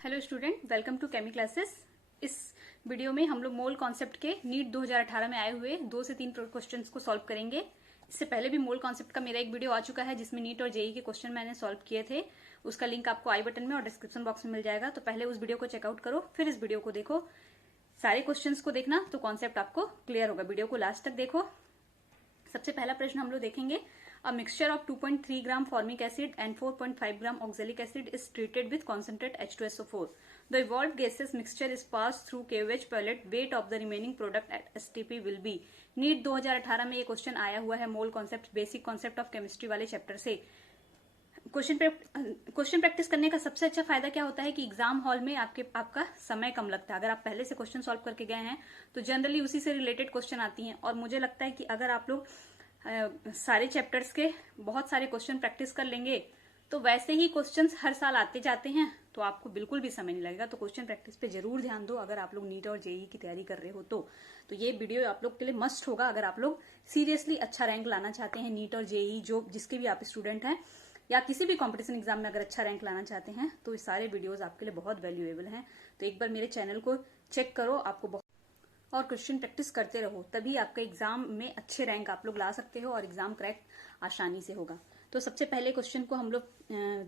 Hello student, welcome to Chemi classes. इस video में हम लोग मोल कॉन्सेप्ट के नीट 2018 में आए हुए 2 से 3 क्वेश्चंस को सॉल्व करेंगे। इससे पहले भी मोल कॉन्सेप्ट का मेरा एक वीडियो आ चुका है जिसमें नीट और जेई के क्वेश्चन मैंने सॉल्व किए थे। उसका लिंक आपको आई बटन में और डिस्क्रिप्शन बॉक्स में मिल जाएगा, तो पहले उस वीडियो को चेकआउट करो, फिर इस वीडियो को देखो। सारे क्वेश्चंस को देखना तो कॉन्सेप्ट आपको क्लियर होगा। वीडियो को लास्ट तक देखो। सबसे पहला प्रश्न हम लोग देखेंगे। A mixture of 2.3 gram formic acid and 4.5 gram oxalic acid is treated with concentrate H2SO4. The evolved gaseous mixture is passed through KOH pellet. Weight of the remaining product at STP will be. NEET 2018 में ये question आया हुआ है mole concept, basic concept of chemistry वाले chapter से। Question practice करने का सबसे अच्छा फायदा क्या होता है कि एग्जाम हॉल में आपका समय कम लगता है। अगर आप पहले से क्वेश्चन सॉल्व करके गए हैं तो जनरली उसी से रिलेटेड क्वेश्चन आती हैं, और मुझे लगता है कि अगर आप लोग सारे चैप्टर्स के बहुत सारे क्वेश्चन प्रैक्टिस कर लेंगे तो वैसे ही क्वेश्चंस हर साल आते जाते हैं, तो आपको बिल्कुल भी समय नहीं लगेगा। तो क्वेश्चन प्रैक्टिस पे जरूर ध्यान दो अगर आप लोग नीट और जेई की तैयारी कर रहे हो तो ये वीडियो आप लोग के लिए मस्ट होगा। अगर आप लोग सीरियसली अच्छा रैंक लाना चाहते हैं नीट और जेई, जो जिसके भी आप स्टूडेंट हैं, या किसी भी कॉम्पिटिशन एग्जाम में अगर अच्छा रैंक लाना चाहते हैं, तो ये सारे वीडियोज आपके लिए बहुत वैल्यूएबल हैं। तो एक बार मेरे चैनल को चेक करो, आपको और क्वेश्चन प्रैक्टिस करते रहो, तभी आपका एग्जाम में अच्छे रैंक आप लोग ला सकते हो और एग्जाम क्रैक आसानी से होगा। तो सबसे पहले क्वेश्चन को हम लोग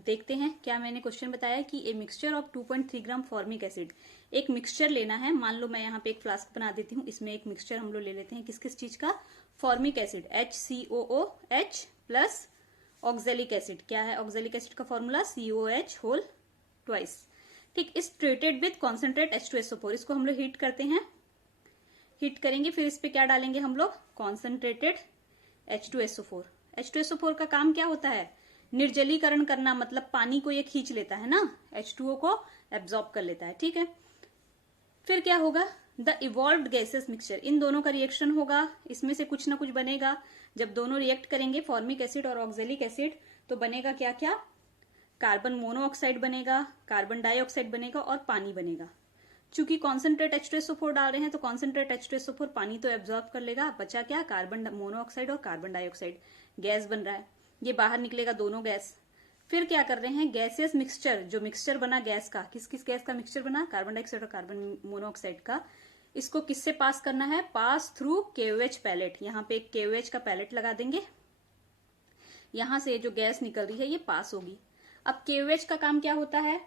देखते हैं। क्या मैंने क्वेश्चन बताया कि a mixture of 2.3 gram formic acid, एक मिक्सचर लेना है। मान लो मैं यहाँ पे एक फ्लास्क बना देती हूँ, इसमें एक मिक्सचर हम लोग ले लेते हैं। किस किस चीज का? Formic acid HCOOH plus oxalic acid. क्या है ऑक्जेलिक एसिड का फॉर्मूला? COH whole twice. ठीक, इस ट्रीटेड विद कॉन्सेंट्रेट H2SO4। इसको हम लोग हीट करते हैं, हीट करेंगे, फिर इस पे क्या डालेंगे हम लोग? Concentrated H2SO4। H2SO4 का काम क्या होता है? निर्जलीकरण करना, मतलब पानी को ये खींच लेता है ना, H2O को एब्जॉर्ब कर लेता है। ठीक है, फिर क्या होगा? द इवॉल्व्ड गैसेस मिक्सचर, इन दोनों का रिएक्शन होगा, इसमें से कुछ ना कुछ बनेगा। जब दोनों रिएक्ट करेंगे, फॉर्मिक एसिड और ऑक्जेलिक एसिड, तो बनेगा क्या क्या? कार्बन मोनोऑक्साइड बनेगा, कार्बन डाइऑक्साइड बनेगा और पानी बनेगा। चूंकि कॉन्सेंट्रेट H2SO4 डाल रहे हैं तो कॉन्सेंट्रेट H2SO4 पानी तो एब्जॉर्ब कर लेगा, बचा क्या? कार्बन मोनोऑक्साइड और कार्बन डाइऑक्साइड। गैस बन रहा है, ये बाहर निकलेगा दोनों गैस। फिर क्या कर रहे हैं? गैसियस मिक्सचर, जो मिक्सचर बना गैस का, किस किस गैस का मिक्सचर बना? कार्बन डाइऑक्साइड और कार्बन मोनोऑक्साइड का। इसको किससे पास करना है? Pass through KOH pellet. यहाँ पे एक KOH का पैलेट लगा देंगे, यहां से जो गैस निकल रही है ये पास होगी। अब KOH का काम क्या होता है?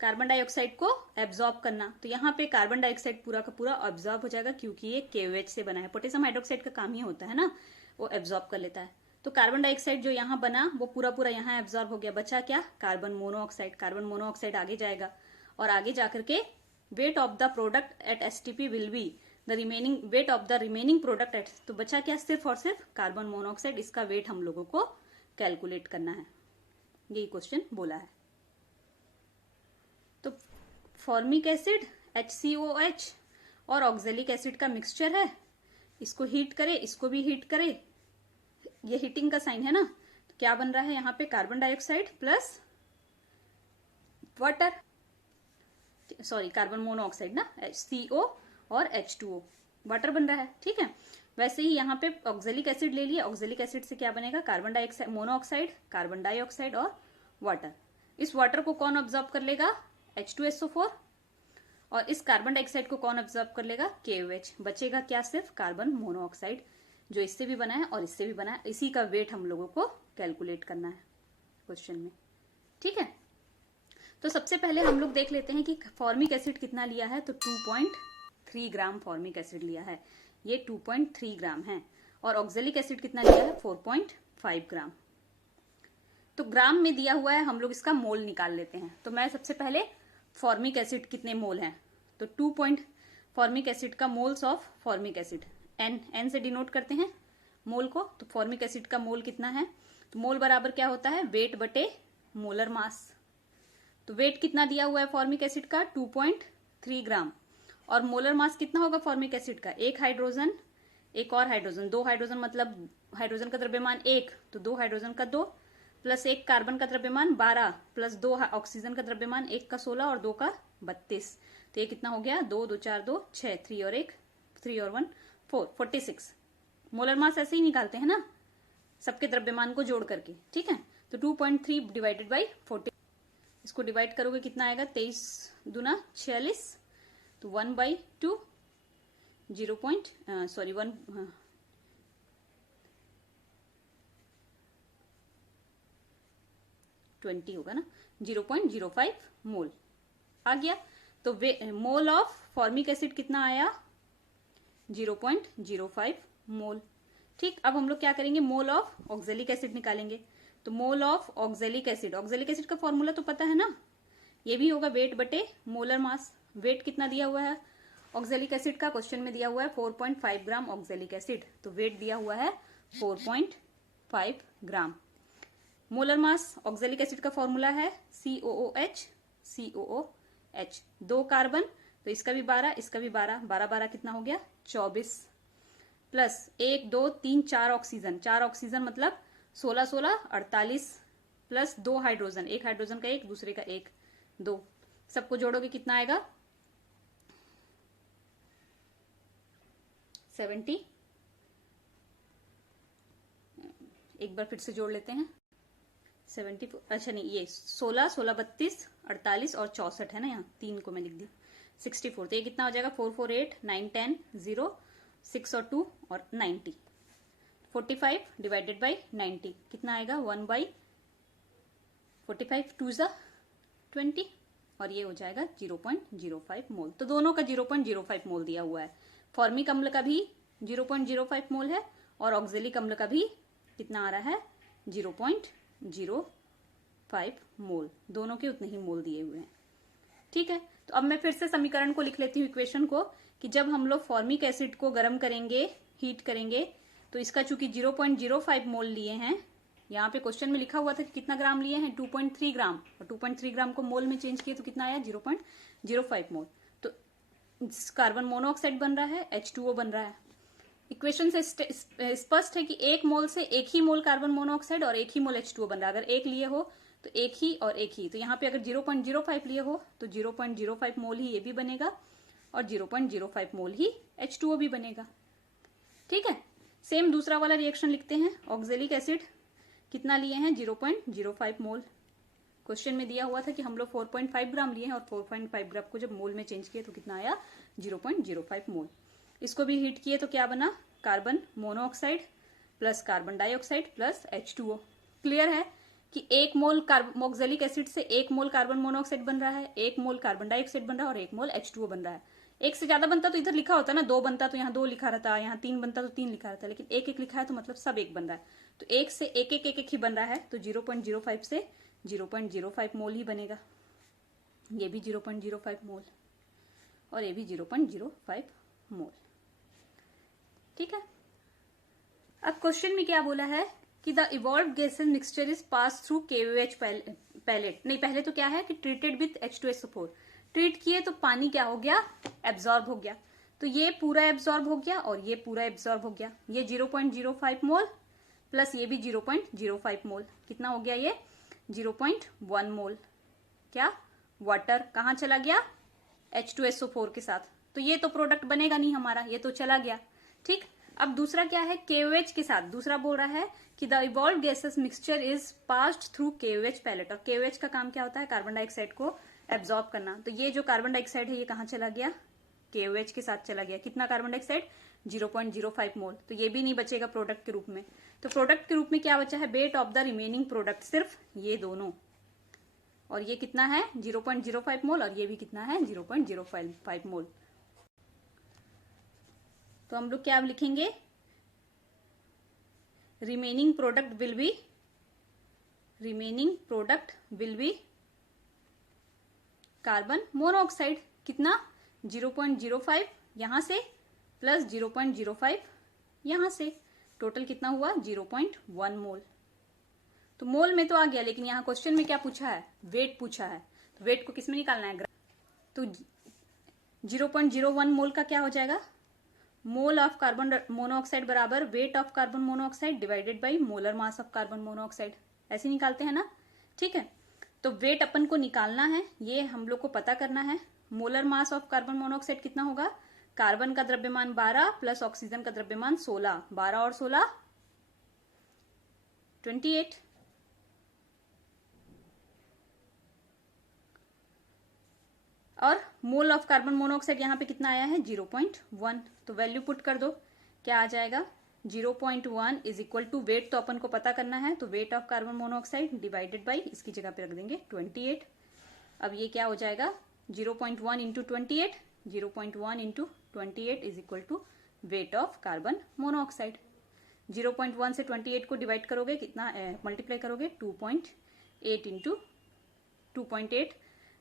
कार्बन डाइऑक्साइड को एब्जॉर्ब करना। तो यहाँ पे कार्बन डाइऑक्साइड पूरा का पूरा एब्जॉर्ब हो जाएगा, क्योंकि ये KOH से बना है। पोटेशियम हाइड्रोक्साइड का काम ही होता है ना, वो एब्जॉर्ब कर लेता है। तो कार्बन डाइऑक्साइड जो यहाँ बना वो पूरा पूरा यहाँ एब्जॉर्ब हो गया, बचा क्या? Carbon monoxide. कार्बन मोनोऑक्साइड आगे जाएगा और आगे जाकर के weight of the product at STP will be the remaining weight of the remaining product at, तो बचा क्या? सिर्फ और सिर्फ कार्बन मोनोऑक्साइड। इसका वेट हम लोगों को कैलकुलेट करना है, यही क्वेश्चन बोला है। तो फॉर्मिक एसिड HCOH और ऑक्जेलिक एसिड का मिक्सचर है, इसको हीट करे, इसको भी हीट करे, ये हीटिंग का साइन है ना। तो क्या बन रहा है यहाँ पे? Carbon dioxide plus water, sorry carbon monoxide ना, CO और H2O, वाटर बन रहा है। ठीक है, वैसे ही यहाँ पे ऑक्जेलिक एसिड ले लिया, ऑक्जेलिक एसिड से क्या बनेगा? Carbon dioxide, monoxide, carbon dioxide और वाटर। इस वाटर को कौन ऑब्जॉर्ब कर लेगा? H2SO4। और इस कार्बन डाइऑक्साइड को कौन ऑब्जॉर्ब कर लेगा? KOH। बचेगा क्या? सिर्फ कार्बन मोनोऑक्साइड, जो इससे भी बना है और इससे भी बना है। इसी का वेट हम लोगों को कैलकुलेट करना है क्वेश्चन में। ठीक है, तो सबसे पहले हम लोग देख लेते हैं कि फॉर्मिक एसिड कितना लिया है। तो 2.3 ग्राम फॉर्मिक एसिड लिया है, ये 2.3 ग्राम है। और ऑक्जेलिक एसिड कितना लिया है? 4.5 ग्राम। तो ग्राम में दिया हुआ है, हम लोग इसका मोल निकाल लेते हैं। तो मैं सबसे पहले फॉर्मिक एसिड कितने मोल हैं, तो 2 फॉर्मिक एसिड का moles of formic acid, N से डिनोट करते हैं मोल को। तो फॉर्मिक एसिड का मोल कितना है? तो मोल बराबर क्या होता है? वेट बटे मोलर मास। तो वेट कितना दिया हुआ है फॉर्मिक एसिड का? 2.3 ग्राम। और मोलर मास कितना होगा फॉर्मिक एसिड का? एक हाइड्रोजन, एक और हाइड्रोजन, 2 हाइड्रोजन, मतलब हाइड्रोजन का द्रव्यमान 1, तो 2 हाइड्रोजन का 2, प्लस 1 कार्बन का द्रव्यमान 12, प्लस 2 ऑक्सीजन का द्रव्यमान 1 का 16 और 2 का 32। तो ये कितना हो गया? 2 2 4 2 6, 3 और 1 3 और 1 4, 46। मोलर मास ऐसे ही निकालते हैं ना, सबके द्रव्यमान को जोड़ करके। ठीक है, तो 2.3 डिवाइडेड बाई 40, इसको डिवाइड करोगे कितना आएगा, 23 दूना 46, तो 1/2 20 होगा ना, 0.05 मोल आ गया। तो मोल ऑफ फॉर्मिक एसिड कितना आया, 0.05 मोल। ठीक, अब हम लोग क्या करेंगे, मोल ऑफ ऑक्जेलिक एसिड निकालेंगे। तो mole of oxalic acid, oxalic acid का फॉर्मूला तो पता है ना, ये भी होगा वेट बटे मोलर मास। वेट कितना दिया हुआ है ऑक्जेलिक एसिड का, क्वेश्चन में दिया हुआ है 4.5 ग्राम ऑक्जेलिक एसिड, तो वेट दिया हुआ है 4.5 ग्राम। मोलर मास ऑक्जेलिक एसिड का फॉर्मूला है COOH, COOH, 2 कार्बन, तो इसका भी 12, इसका भी 12, 12 12 कितना हो गया 24, प्लस 1 2 3 4 ऑक्सीजन, 4 ऑक्सीजन मतलब 16 16 48, प्लस 2 हाइड्रोजन, एक हाइड्रोजन का एक, दूसरे का एक, 2, सबको जोड़ोगे कितना आएगा 70। एक बार फिर से जोड़ लेते हैं, 74, अच्छा नहीं ये 16 16 32 48 और 64 है ना, यहाँ 3 को मैं लिख दी, 64, तो ये कितना हो जाएगा 4 4 8 9 10 0 6 और 2 और 90, 45 डिवाइडेड बाई 90 कितना आएगा 1/45, 2 ज़ा 20, और ये हो जाएगा 0.05 मोल। तो दोनों का 0.05 मोल दिया हुआ है, फॉर्मिक अम्ल का भी 0.05 मोल है और ऑक्जेलिक अम्ल का भी कितना आ रहा है 0.05 मोल, दोनों के उतने ही मोल दिए हुए हैं। ठीक है, तो अब मैं फिर से समीकरण को लिख लेती हूँ, इक्वेशन को, कि जब हम लोग फॉर्मिक एसिड को गर्म करेंगे, हीट करेंगे, तो इसका चूंकि 0.05 मोल लिए हैं, यहाँ पे क्वेश्चन में लिखा हुआ था कि कितना ग्राम लिए हैं 2.3 ग्राम, और 2.3 ग्राम को मोल में चेंज किए तो कितना आया 0.05 मोल। तो कार्बन मोनोऑक्साइड बन रहा है, H2O बन रहा है। इक्वेशन से स्पष्ट है कि एक मोल से एक ही मोल कार्बन मोनोऑक्साइड और एक ही मोल H2O बन रहा है। अगर एक लिए हो तो एक ही और एक ही, तो यहाँ पे अगर 0.05 लिए हो तो 0.05 मोल ही ये भी बनेगा और 0.05 मोल ही H2O भी बनेगा। ठीक है, सेम दूसरा वाला रिएक्शन लिखते हैं। ऑक्जेलिक एसिड कितना लिए हैं 0.05 मोल, क्वेश्चन में दिया हुआ था कि हम लोग 4.5 ग्राम लिए हैं और 4.5 ग्राम को जब मोल में चेंज किए तो कितना आया 0.05 मोल। इसको भी हीट किए तो क्या बना, carbon monoxide plus carbon dioxide plus H2O। Clear है कि एक मोल ऑक्जेलिक एसिड से एक मोल कार्बन मोनोऑक्साइड बन रहा है, एक मोल कार्बन डाइऑक्साइड बन रहा है और एक मोल H2O बन रहा है। एक से ज्यादा बनता तो इधर लिखा होता ना, 2 बनता तो यहाँ 2 लिखा रहता, यहाँ 3 बनता तो 3 लिखा रहता, लेकिन एक एक लिखा है तो मतलब सब एक बन रहा है, तो एक से एक एक एक एक ही बन रहा है, तो 0.05 से 0.05 मोल ही बनेगा। ये भी 0.05 मोल और ये भी 0.05 मोल। ठीक है, अब क्वेश्चन में क्या बोला है कि the evolve gases mixture is pass through KOH pellet. नहीं, पहले तो क्या है कि ट्रीटेड विथ H2SO4, ट्रीट किए तो पानी क्या हो गया, एब्जॉर्ब हो गया, तो ये पूरा एब्जॉर्ब हो गया और ये पूरा एब्जॉर्ब हो गया। ये 0.05 मोल प्लस ये भी 0.05 मोल, कितना हो गया ये 0.1 मोल। क्या वाटर कहाँ चला गया, H2SO4 के साथ, तो ये तो प्रोडक्ट बनेगा नहीं हमारा, ये तो चला गया। ठीक, अब दूसरा क्या है, KOH के साथ दूसरा बोल रहा है कि the evolve gases mixture is passed through KOH pellet, और KOH का काम क्या होता है, कार्बन डाइऑक्साइड को एब्जॉर्ब करना। तो ये जो कार्बन डाइऑक्साइड है ये कहाँ चला गया, KOH के साथ चला गया। कितना कार्बन डाइऑक्साइड 0.05 मोल, तो ये भी नहीं बचेगा प्रोडक्ट के रूप में। तो प्रोडक्ट के रूप में क्या बचा है, weight of the remaining product, सिर्फ ये दोनों, और ये कितना है 0.05 मोल और ये भी कितना है 0.05 मोल। तो हम लोग क्या लिखेंगे, remaining product will be carbon monoxide, कितना 0.05 यहां से प्लस 0.05 यहां से, टोटल कितना हुआ 0.1 मोल। तो मोल में तो आ गया, लेकिन यहाँ क्वेश्चन में क्या पूछा है, वेट पूछा है, तो वेट को किसमें निकालना है, तो 0.01 मोल का क्या हो जाएगा, मोल ऑफ कार्बन मोनोऑक्साइड बराबर wait of carbon monoxide divided by molar mass of carbon monoxide, ऐसे निकालते हैं ना। ठीक है, तो वेट अपन को निकालना है, ये हम लोग को पता करना है। Molar mass of carbon monoxide कितना होगा, कार्बन का द्रव्यमान 12 प्लस ऑक्सीजन का द्रव्यमान 16, 12 और 16 28, और मोल ऑफ कार्बन मोनोऑक्साइड यहाँ पे कितना आया है 0.1। तो वैल्यू पुट कर दो, क्या आ जाएगा 0.1 इज इक्वल टू वेट तो अपन को पता करना है, तो wait of carbon monoxide divided by इसकी जगह पे रख देंगे 28। अब ये क्या हो जाएगा 0.1 into 28, 0.1 into 28 is equal to weight of carbon monoxide. 0.1 से 28 को डिवाइड करोगे कितना मल्टीप्लाई करोगे 2.8 into 2.8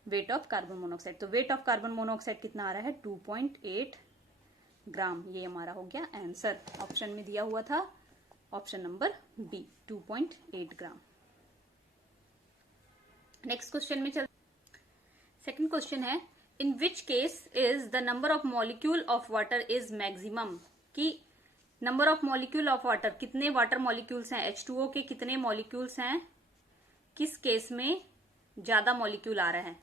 wait of carbon monoxide. तो वेट ऑफ कार्बन मोनोऑक्साइड कितना आ रहा है 2.8 ग्राम। ये हमारा हो गया आंसर, ऑप्शन में दिया हुआ था ऑप्शन नंबर बी 2.8 ग्राम। नेक्स्ट क्वेश्चन में चल, सेकंड क्वेश्चन है in which case is the number of molecule of water is maximum, कि number of molecule of water, कितने वाटर मॉलिक्यूल्स हैं, H2O के कितने मॉलिक्यूल्स हैं, किस केस में ज्यादा मॉलिक्यूल आ रहा है।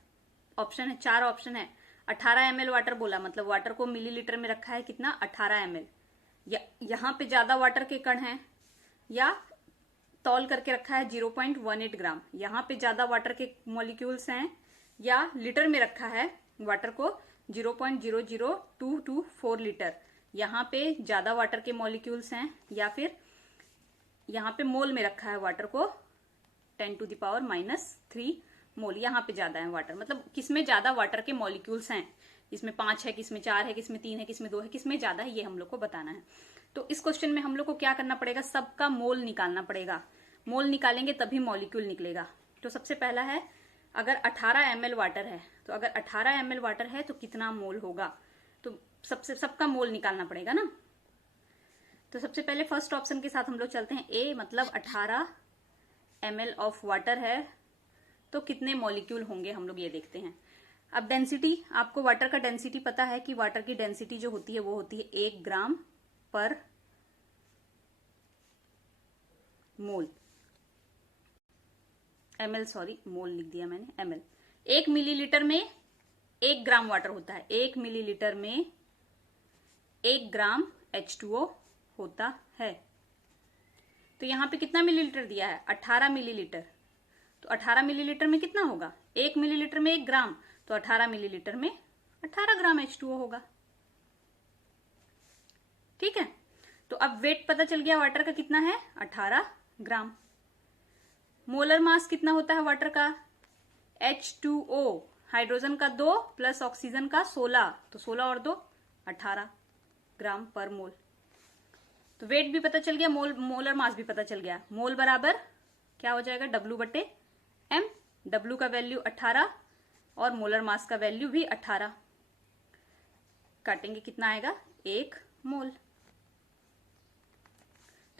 ऑप्शन है, 4 ऑप्शन है। 18 ml वाटर बोला, मतलब वाटर को मिलीलीटर में रखा है कितना 18 ml, या यहां पे ज्यादा वाटर के कण हैं, या तौल करके रखा है 0.18 ग्राम, यहां पे ज्यादा वाटर के मॉलिक्यूल्स हैं, या लीटर में रखा है वाटर को 0.00224 लीटर, यहाँ पे ज्यादा वाटर के मॉलिक्यूल्स हैं, या फिर यहाँ पे मोल में रखा है वाटर को 10⁻³ मोल, यहाँ पे ज्यादा है वाटर, मतलब किसमें ज्यादा वाटर के मॉलिक्यूल्स हैं, इसमें 5 है, किसमें 4 है, किसमें 3 है, किसमें 2 है, किसमें ज्यादा है, ये हम लोग को बताना है। तो इस क्वेश्चन में हम लोग को क्या करना पड़ेगा, सबका मोल निकालना पड़ेगा। मोल निकालेंगे तभी मॉलिक्यूल निकलेगा। तो सबसे पहला है, अगर 18 ml वाटर है, तो अगर 18 ml वाटर है तो कितना मोल होगा, तो सबका मोल निकालना पड़ेगा ना। तो सबसे पहले फर्स्ट ऑप्शन के साथ हम लोग चलते हैं, ए मतलब 18 ml ऑफ वाटर है तो कितने मॉलिक्यूल होंगे, हम लोग ये देखते हैं। अब डेंसिटी, आपको वाटर का डेंसिटी पता है कि वाटर की डेंसिटी जो होती है वो होती है 1 ग्राम पर मोल, ml, सॉरी मोल लिख दिया मैंने, ml। 1 मिलीलीटर में 1 ग्राम वाटर होता है, 1 मिलीलीटर में 1 ग्राम H2O होता है। तो यहां पे कितना मिलीलीटर दिया है 18 मिलीलीटर, तो 18 मिलीलीटर में कितना होगा, 1 मिलीलीटर में 1 ग्राम, तो 18 मिलीलीटर में 18 ग्राम H2O होगा। ठीक है, तो अब वेट पता चल गया वाटर का कितना है 18 ग्राम। मोलर मास कितना होता है वाटर का, H2O, हाइड्रोजन का 2 प्लस ऑक्सीजन का 16, तो 16 और 2 18 ग्राम पर मोल। तो वेट भी पता चल गया, मोलर मास भी पता चल गया। मोल बराबर क्या हो जाएगा W/m, W का वैल्यू 18 और मोलर मास का वैल्यू भी 18, काटेंगे कितना आएगा 1 मोल।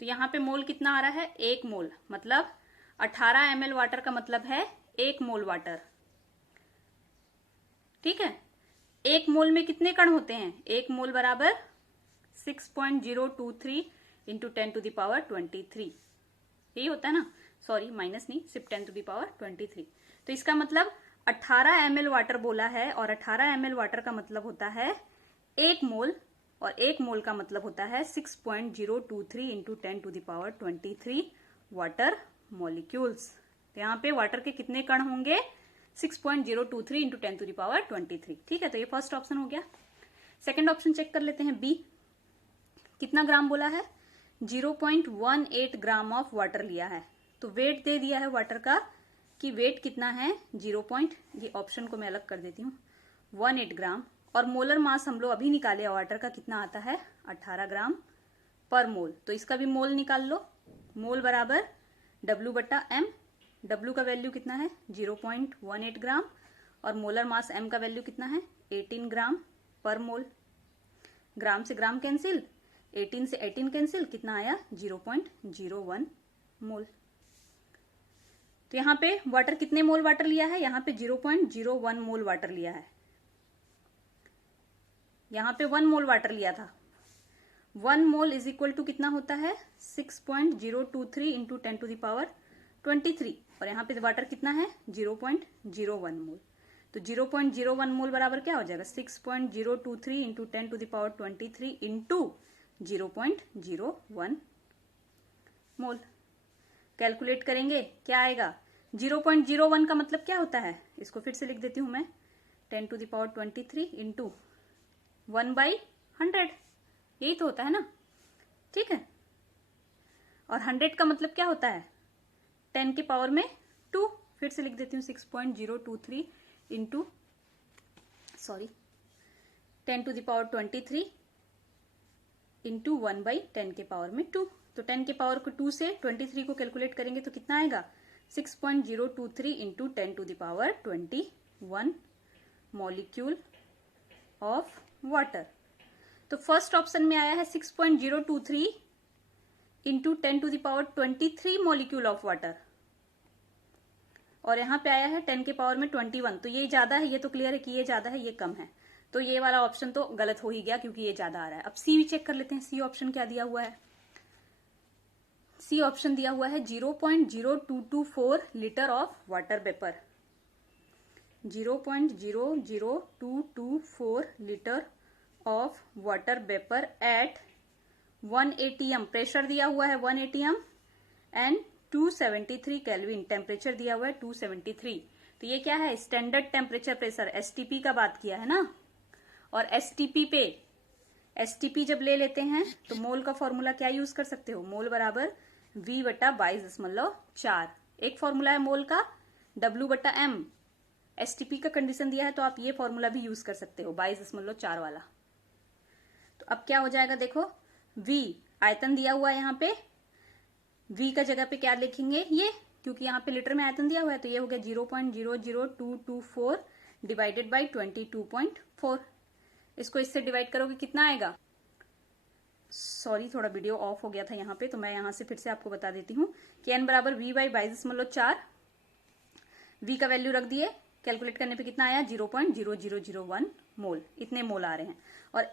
तो यहां पे मोल कितना आ रहा है 1 मोल, मतलब 18 ml वाटर का मतलब है 1 मोल वाटर। ठीक है, 1 मोल में कितने कण होते हैं, 1 मोल बराबर 6.023 इंटू 10⁻23, यही होता है ना, सॉरी माइनस नहीं, सिर्फ 10⁻23। तो इसका मतलब 18 ml वाटर बोला है, और 18 ml वाटर का मतलब होता है 1 मोल, और 1 मोल का मतलब होता है 6.023 इंटू 10⁻23 वाटर मॉलिक्यूल्स। तो यहाँ पे वाटर के कितने कण होंगे 6.023 इंटू 10⁻23। ठीक है, तो ये फर्स्ट ऑप्शन हो गया। सेकंड ऑप्शन चेक कर लेते हैं, बी। कितना ग्राम बोला है 0.18 ग्राम ऑफ वाटर लिया है, तो वेट दे दिया है वाटर का कि वेट कितना है 0. ये ऑप्शन को मैं अलग कर देती हूँ 18 ग्राम, और मोलर मास हम लोग अभी निकाले वाटर का कितना आता है 18 ग्राम पर मोल। तो इसका भी मोल निकाल लो, मोल बराबर W/m, W का वैल्यू कितना है 0.18 ग्राम, और मोलर मास m का वैल्यू कितना है 18 ग्राम पर मोल। ग्राम से ग्राम कैंसिल, 18 से 18 कैंसिल, कितना आया 0.01 मोल। तो यहाँ पे वाटर कितने मोल वाटर लिया है, यहाँ पे 0.01 मोल वाटर लिया है, यहाँ पे 1 मोल वाटर लिया था। 1 मोल इज इक्वल टू कितना होता है 6.023 इंटू 10⁻23, और यहाँ पे वाटर कितना है 0.01 मोल। तो 0.01 मोल बराबर क्या हो जाएगा 6.023 इंटू 10⁻23 इंटू 0.01 मोल। कैलकुलेट करेंगे क्या आएगा, 0.01 का मतलब क्या होता है, इसको फिर से लिख देती हूं मैं, 10⁻23 इंटू 1/100, यही तो होता है ना, ठीक है। और 100 का मतलब क्या होता है, 10 के पावर में 2, फिर से लिख देती हूँ 6.023 इंटू 10⁻23 इंटू 1/10 के पावर में 2। तो 10 के पावर को 2 से 23 को कैलकुलेट करेंगे तो कितना आएगा, 6.023 इंटू 10⁻21 मॉलिक्यूल ऑफ वाटर। तो फर्स्ट ऑप्शन में आया है 6.023 इंटू 10⁻23 मॉलिक्यूल ऑफ वाटर, और यहाँ पे आया है 10 के पावर में 21। तो ये ज्यादा है, ये तो क्लियर है कि ये ज्यादा है, ये कम है, तो ये वाला ऑप्शन तो गलत हो ही गया क्योंकि ये ज्यादा आ रहा है। अब सी भी चेक कर लेते हैं, सी ऑप्शन क्या दिया हुआ है। सी ऑप्शन दिया हुआ है 0.0224 litre of water vapour, 0.00224 litre of water vapour eight 1 atm, pressure दिया हुआ है 1 atm एंड 273 केल्विन, टेम्परेचर दिया हुआ है 273। तो ये क्या है, स्टैंडर्ड टेम्परेचर प्रेशर, एसटीपी का बात किया है ना। और एसटीपी जब ले लेते हैं तो मोल का फॉर्मूला क्या यूज कर सकते हो, मोल बराबर V/22.4। एक फॉर्मूला है मोल का W/m, एसटीपी का कंडीशन दिया है तो आप ये फॉर्मूला भी यूज कर सकते हो 22.4 वाला। तो अब क्या हो जाएगा, देखो V आयतन दिया हुआ है, यहाँ पे V का जगह पे क्या लिखेंगे ये, क्योंकि यहाँ पे लीटर में आयतन दिया हुआ है, तो ये हो गया 0.00224 डिवाइडेड बाई 22.4। इसको इससे डिवाइड करोगे कितना आएगा, सॉरी थोड़ा वीडियो ऑफ हो गया था यहाँ पे, तो मैं यहाँ से फिर से आपको बता देती हूँ कि n बराबर V/22.4, V का वैल्यू रख दिए, कैलकुलेट करने पे कितना आया 0.0001 मोल, इतने मोल आ रहे हैं। और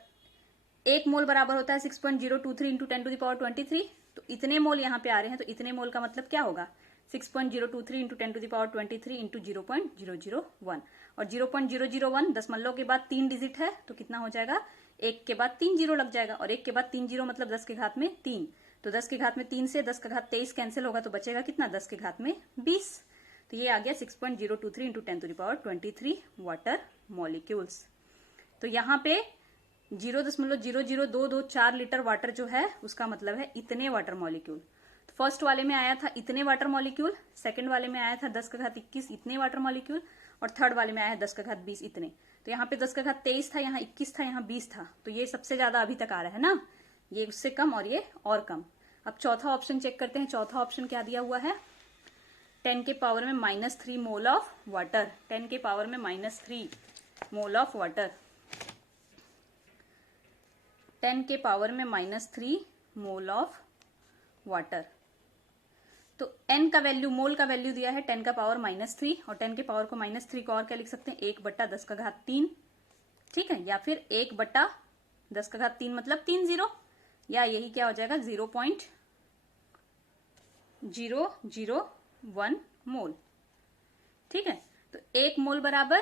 एक मोल बराबर होता है 6.023 इंटू 10⁻23, तो इतने मोल यहाँ पे आ रहे हैं, तो इतने मोल का मतलब क्या होगा 6.023 इंटू 10⁻23 इंटू 0.001, और 0.001 दशमलव के बाद 3 डिजिट है, तो कितना हो जाएगा, 1 के बाद 3 जीरो लग जाएगा, और 1 के बाद 3 जीरो मतलब 10 के घात में 3, तो 10 के घात में 3 से 10 का घात 23 कैंसिल होगा, तो बचेगा कितना 10 के घात में 20। तो ये आ गया 6.023 इंटू 10⁻23 वाटर मॉलिक्यूल्स। तो यहाँ पे 0.00224 लीटर वाटर जो है उसका मतलब है इतने वाटर मॉलिक्यूल। तो फर्स्ट वाले में आया था इतने वाटर मॉलिक्यूल, सेकंड वाले में आया था 10 का घात 21 इतने वाटर मॉलिक्यूल, और थर्ड वाले में आया है 10 का घात 20 इतने। तो यहाँ पे 10 का घात 23 था, यहाँ 21 था, यहाँ 20 था, तो ये सबसे ज्यादा अभी तक आ रहा है ना, ये उससे कम और ये और कम। अब चौथा ऑप्शन चेक करते हैं, चौथा ऑप्शन क्या दिया हुआ है, 10 के पावर में -3 मोल ऑफ वाटर, 10 के पावर में -3 मोल ऑफ वाटर, 10 के पावर में -3 मोल ऑफ वाटर। तो n का वैल्यू, मोल का वैल्यू दिया है 10 का पावर -3, और 10 के पावर को -3 को और क्या लिख सकते हैं, 1/10 का घात 3, ठीक है, या फिर 1/10 का घात 3 मतलब 3 जीरो, या यही क्या हो जाएगा 0.001 मोल, ठीक है। तो 1 मोल बराबर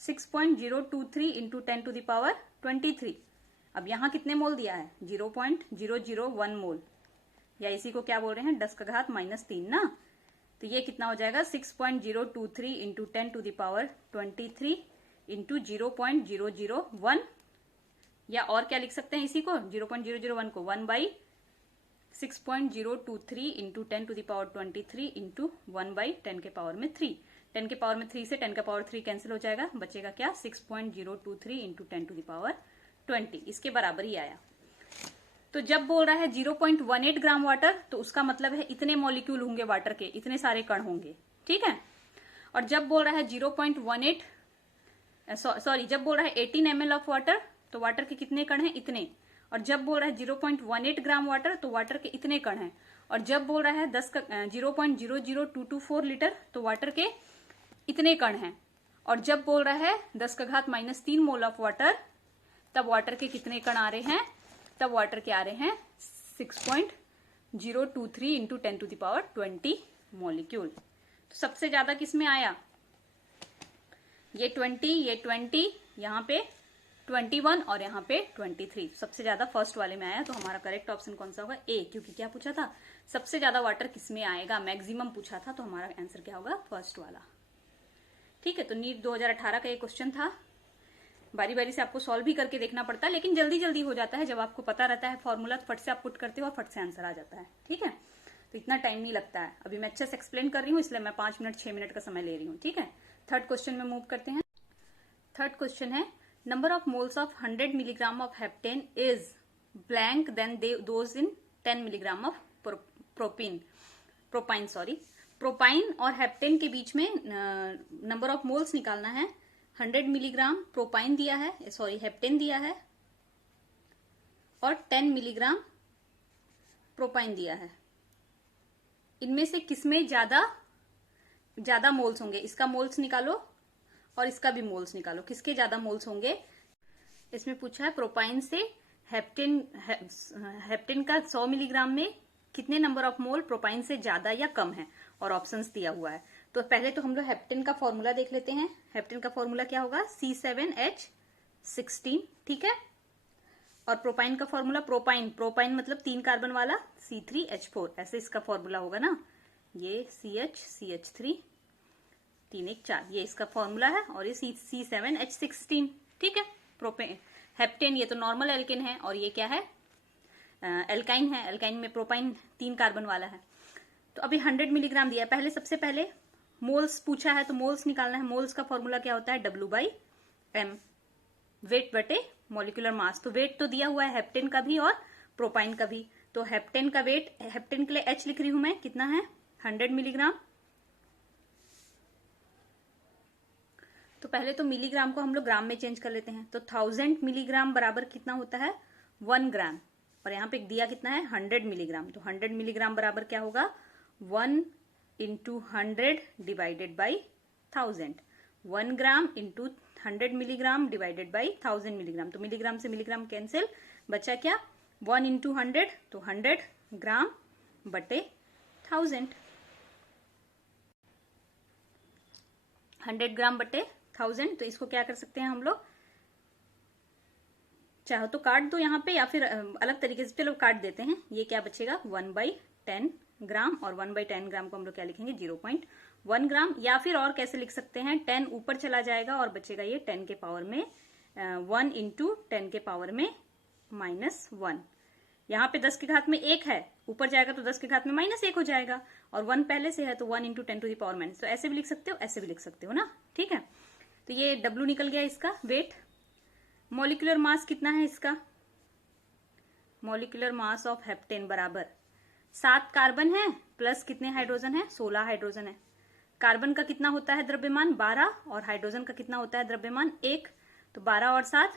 6.023 इंटू 10⁻23। अब यहाँ कितने मोल दिया है 0.001 मोल, या इसी को क्या बोल रहे हैं 10 का घात -3 ना। तो ये कितना हो जाएगा 6.023 इंटू 10⁻23 इंटू 0.001, या और क्या लिख सकते हैं इसी को 0.001 को 1/6.023 इंटू 10⁻23 इंटू 1/10 के पावर में 3। 10 के पावर में 3 से 10 का पावर 3 कैंसिल हो जाएगा, बचेगा क्या 6.023 इंटू 10⁻20, इसके बराबर ही आया। तो जब बोल रहा है 0.18 ग्राम वाटर, तो उसका मतलब है इतने मॉलिक्यूल होंगे वाटर के, इतने सारे कण होंगे, ठीक है। और जब बोल रहा है 0.18 सॉरी जब बोल रहा है 18 ml ऑफ वाटर, तो वाटर के कितने कण हैं इतने, और जब बोल रहा है 0.18 ग्राम वाटर, तो वाटर के इतने कण हैं, और जब बोल रहा है 0.00224 लीटर, तो वाटर के इतने कण हैं, और जब बोल रहा है 10 का घात -3 मोल ऑफ वाटर, तब वाटर के कितने कण आ रहे हैं, तब वाटर के आ रहे हैं 6.023 इंटू 10⁻20 मॉलिक्यूल। तो सबसे ज्यादा किसमें आया, ये 20, यहाँ पे 21 और यहाँ पे 23, सबसे ज्यादा फर्स्ट वाले में आया। तो हमारा करेक्ट ऑप्शन कौन सा होगा, ए, क्योंकि क्या पूछा था सबसे ज्यादा वाटर किसमें आएगा, मैक्सिमम पूछा था, तो हमारा आंसर क्या होगा फर्स्ट वाला। ठीक है, तो नीट 2018 का ये क्वेश्चन था। बारी बारी से आपको सॉल्व भी करके देखना पड़ता है, लेकिन जल्दी जल्दी हो जाता है जब आपको पता रहता है फॉर्मूला, फट से आप पुट करते हो और फट से आंसर आ जाता है। ठीक है, तो इतना टाइम नहीं लगता है। अभी मैं अच्छे से एक्सप्लेन कर रही हूँ, इसलिए मैं 5 मिनट 6 मिनट का समय ले रही हूँ। ठीक है, थर्ड क्वेश्चन में मूव करते हैं। थर्ड क्वेश्चन है, number of moles of 100 milligram of heptane is blank then those in 10 milligram of propyne propyne और हेप्टेन के बीच में नंबर ऑफ मोल्स निकालना है। 100 मिलीग्राम प्रोपाइन दिया है, हेप्टेन दिया है, और 10 मिलीग्राम प्रोपाइन दिया है। इनमें से किसमें ज्यादा मोल्स होंगे? इसका मोल्स निकालो और इसका भी मोल्स निकालो, किसके ज्यादा मोल्स होंगे। इसमें पूछा है प्रोपाइन से हेप्टेन का 100 मिलीग्राम में कितने नंबर ऑफ मोल प्रोपाइन से ज्यादा या कम है, और ऑप्शंस दिया हुआ है। तो पहले तो हम लोग हेप्टेन का फॉर्मूला देख लेते हैं। हेप्टेन का फॉर्मूला क्या होगा? C7H16। ठीक है, और प्रोपाइन का फॉर्मूला, प्रोपाइन मतलब 3 कार्बन वाला, C3H4, ऐसे इसका फॉर्मूला होगा ना। ये CH3 3 1 4, ये इसका फॉर्मूला है, और ये C7H16। ठीक है, प्रोपेन हेप्टेन ये तो नॉर्मल एल्केन है, और ये क्या है? एल्काइन है। एल्काइन में प्रोपाइन 3 कार्बन वाला है। तो अभी 100 मिलीग्राम दिया है। सबसे पहले मोल्स पूछा है, तो मोल्स निकालना है। मोल्स का फॉर्मूला क्या होता है? W/M, वेट बटे मॉलिक्यूलर मास। तो वेट तो दिया हुआ है हेप्टेन का भी और प्रोपाइन का भी। तो हेप्टेन का वेट, हेप्टेन के लिए H लिख रही हूं मैं, कितना है? 100 मिलीग्राम। तो पहले तो मिलीग्राम को हम लोग ग्राम में चेंज कर लेते हैं। तो 1000 मिलीग्राम बराबर कितना होता है? 1 ग्राम। और यहाँ पे दिया कितना है? 100 मिलीग्राम। तो 100 मिलीग्राम बराबर क्या होगा? 1 into 100 divided by 1000। 1 gram into 100 milligram divided by 1000 milligram. तो मिलीग्राम से मिलीग्राम कैंसिल, बचा क्या? 1 इंटू 100, तो 100 ग्राम बटे 1000। 100 ग्राम बटे 1000। तो इसको क्या कर सकते हैं हम लोग? चाहो तो काट दो यहाँ पे, या फिर अलग तरीके से, चलो काट देते हैं। ये क्या बचेगा? 1/10 ग्राम, और 1/10 ग्राम को हम लोग क्या लिखेंगे? 0.1 ग्राम। या फिर और कैसे लिख सकते हैं? 10 ऊपर चला जाएगा और बचेगा ये 10 के पावर में 1 इंटू 10 के पावर में -1। यहाँ पे 10 के घात में 1 है, ऊपर जाएगा तो 10 के घात में -1 हो जाएगा, और 1 पहले से है तो 1 into 10 to the power minus. तो ऐसे भी लिख सकते हो, ऐसे भी लिख सकते हो ना। ठीक है, तो ये W निकल गया इसका वेट। मॉलिक्यूलर मास कितना है इसका? मॉलिक्यूलर मास ऑफ हेप्टेन बराबर 7 कार्बन है प्लस कितने हाइड्रोजन है? 16 हाइड्रोजन है। कार्बन का कितना होता है द्रव्यमान? 12, और हाइड्रोजन का कितना होता है द्रव्यमान? 1। तो 12 और 7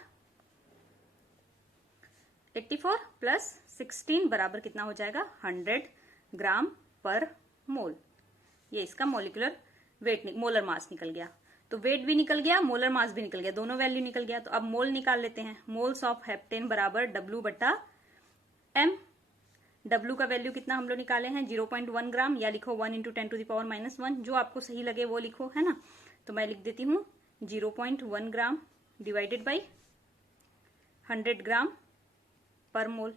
84 प्लस 16 बराबर कितना हो जाएगा? 100 ग्राम पर मोल। ये इसका मॉलिक्यूलर वेट, मोलर मास निकल गया। तो वेट भी निकल गया, मोलर मास भी निकल गया, दोनों वैल्यू निकल गया। तो अब मोल निकाल लेते हैं। मोल्स ऑफ हेप्टेन बराबर W/M। W का वैल्यू कितना हम लोग निकाले हैं? 0.1 ग्राम, या लिखो 1 इंटू 10 टू द पावर -1, जो आपको सही लगे वो लिखो, है ना। तो मैं लिख देती हूँ 0.1 ग्राम डिवाइडेड बाई 100 ग्राम पर मोल।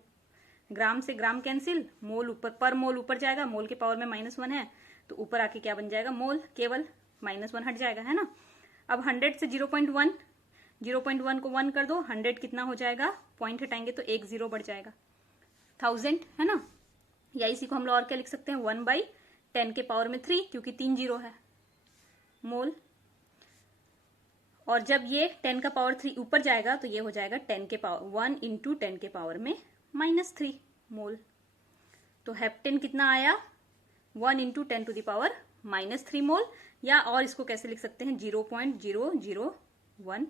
ग्राम से ग्राम कैंसिल, मोल ऊपर, पर मोल ऊपर जाएगा, मोल के पावर में -1 है, तो ऊपर आके क्या बन जाएगा? मोल, केवल -1 हट जाएगा, है ना। अब 100 से 0.1 को 1 कर दो, 100 कितना हो जाएगा? पॉइंट हटाएंगे तो 1 0 बढ़ जाएगा, 1000, है ना। या इसी को हम लोग और क्या लिख सकते हैं? 1/10 के पावर में 3, क्योंकि 3 0 है, मोल। और जब ये 10 का पावर 3 ऊपर जाएगा तो ये हो जाएगा 10 के पावर 1 इंटू 10 के पावर में -3 मोल। तो हेप्टेन कितना आया? 1 इंटू 10 टू द पावर -3 मोल। या और इसको कैसे लिख सकते हैं? 0.001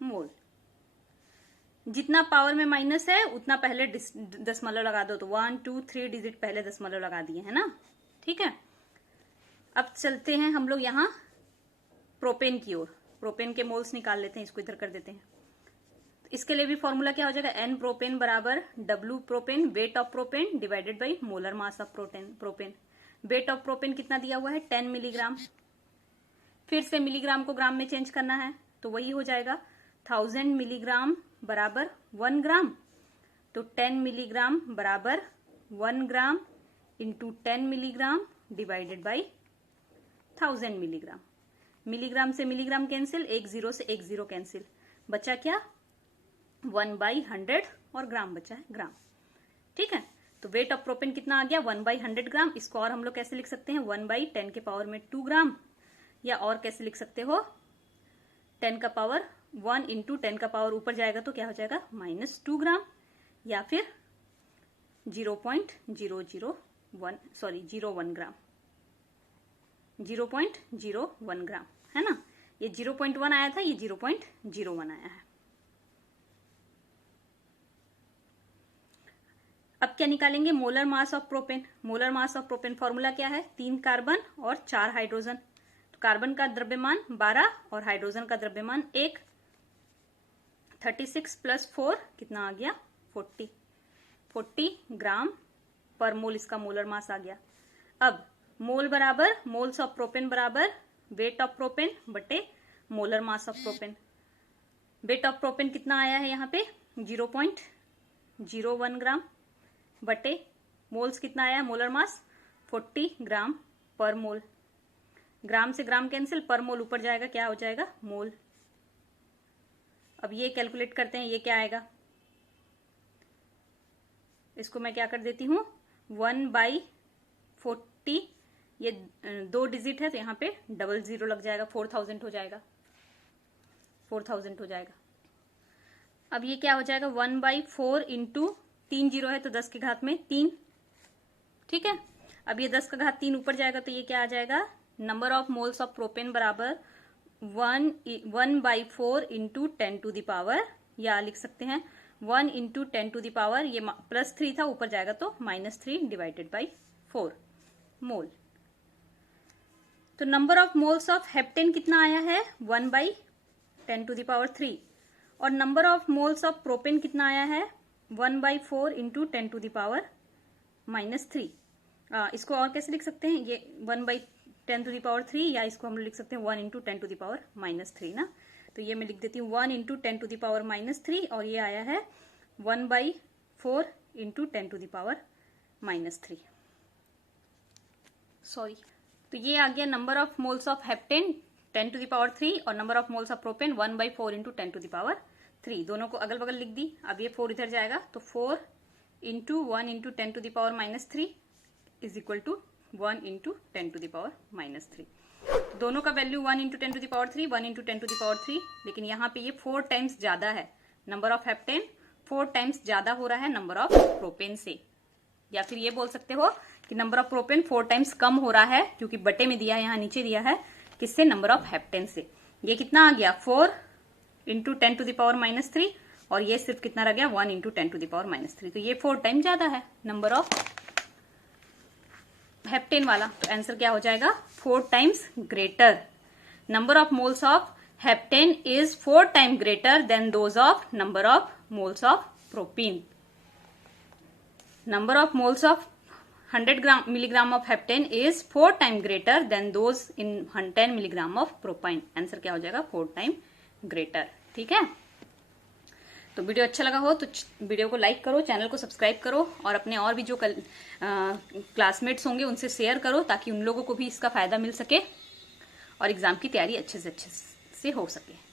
मोल। जितना पावर में माइनस है उतना पहले दशमलव लगा दो। तो 1 2 3 डिजिट पहले दशमलव लगा दिए, है ना। ठीक है, अब चलते हैं हम लोग यहाँ प्रोपेन की ओर। प्रोपेन के मोल्स निकाल लेते हैं, इसको इधर कर देते हैं। तो इसके लिए भी फॉर्मूला क्या हो जाएगा? N प्रोपेन बराबर W propane, weight of propane divided by molar mass of propane. Weight of propane कितना दिया हुआ है? 10 मिलीग्राम। फिर से मिलीग्राम को ग्राम में चेंज करना है, तो वही हो जाएगा 1000 मिलीग्राम बराबर 1 ग्राम। तो 10 मिलीग्राम बराबर 1 gram into 10 milligram divided by 1000 milligram. Milligram से मिलीग्राम कैंसिल, एक जीरो से एक जीरो कैंसिल, बचा क्या 1/100 और ग्राम बचा है ग्राम। ठीक है, तो वेट ऑफ प्रोपेन कितना आ गया 1/100 ग्राम। इसको और हम लोग कैसे लिख सकते हैं 1/10 के पावर में 2 ग्राम, या और कैसे लिख सकते हो 10 का पावर 1 इंटू 10 का पावर ऊपर जाएगा तो क्या हो जाएगा -2 ग्राम, या फिर 0.01 ग्राम, 0.01 ग्राम, है ना। ये 0.1 आया था, ये 0.01 आया है। अब क्या निकालेंगे molar mass of propane. Molar mass of propane formula क्या है 3 कार्बन और 4 हाइड्रोजन। तो कार्बन का द्रव्यमान 12 और हाइड्रोजन का द्रव्यमान 1, 36 प्लस 4 कितना आ गया 40 ग्राम पर मोल इसका मोलर मास आ गया। अब मोल बराबर मोल्स ऑफ प्रोपेन बराबर वेट ऑफ प्रोपेन बटे molar mass of propane. Weight of propane कितना आया है यहाँ पे 0.01 ग्राम बटे मोल्स कितना आया मोलर मास 40 ग्राम पर मोल। ग्राम से ग्राम कैंसिल, पर मोल ऊपर जाएगा, क्या हो जाएगा मोल। अब ये कैलकुलेट करते हैं, ये क्या आएगा, इसको मैं क्या कर देती हूं 1/40, ये 2 डिजिट है तो यहाँ पे 00 लग जाएगा, 4000 हो जाएगा, 4000 हो जाएगा। अब ये क्या हो जाएगा 1/4 इंटू 3 जीरो है तो 10 के घात में 3। ठीक है, अब ये 10 का घात 3 ऊपर जाएगा तो ये क्या आ जाएगा number of moles of propane बराबर 1/4 इंटू 10 टू द पावर, या लिख सकते हैं 1 इंटू 10 टू द पावर, ये +3 था ऊपर जाएगा तो -3 डिवाइडेड बाई 4 मोल। तो number of moles of heptane कितना आया है 1/10 टू द पावर 3, और number of moles of propane कितना आया है 1/4 इंटू 10 टू द पावर -3। इसको और कैसे लिख सकते हैं, ये 1/10 टू द पावर 3, या इसको हम लिख सकते हैं 1 इंटू 10 टू द पावर -3 ना। तो ये मैं लिख देती हूँ 1 इंटू 10 टू द पावर -3, और ये आया है 1/4 into 10 to the power -3। Sorry, तो ये आ गया number of moles of heptane 10 to the power 3 और number of moles of propane 1/4 into 10 to the power 3। दोनों को अगल बगल लिख दी। अब ये 4 इधर जाएगा तो 4 into 1 into 10 to the power -3 is equal to 1 into 10 to the power -3। दोनों का value 1 into 10 to the power 3, 1 into 10 to the power 3, लेकिन यहाँ पे ये 4 टाइम्स ज्यादा है। नंबर ऑफ हेप्टेन 4 टाइम्स ज्यादा हो रहा है नंबर ऑफ प्रोपेन से, या फिर ये बोल सकते हो कि नंबर ऑफ प्रोपेन 4 टाइम्स कम हो रहा है, क्योंकि बटे में दिया है, यहाँ नीचे दिया है किससे नंबर ऑफ हेप्टेन से। ये कितना आ गया 4 इंटू 10 टू द पावर -3, और ये सिर्फ कितना रह गया 1 इंटू 10 टू द पावर -3। तो ये 4 टाइम ज्यादा है नंबर ऑफ हेप्टेन वाला। तो आंसर क्या हो जाएगा 4 times greater. Number of moles of heptane is 4 time greater than those of number of moles of propene. Number of moles of 100 milligram of heptane is 4 time greater than those in 10 milligram of propyne. Answer क्या हो जाएगा 4 time greater. ठीक है, तो video अच्छा लगा हो तो वीडियो को लाइक करो, चैनल को सब्सक्राइब करो, और अपने और भी जो क्लासमेट्स होंगे उनसे शेयर करो, ताकि उन लोगों को भी इसका फायदा मिल सके और एग्जाम की तैयारी अच्छे से हो सके।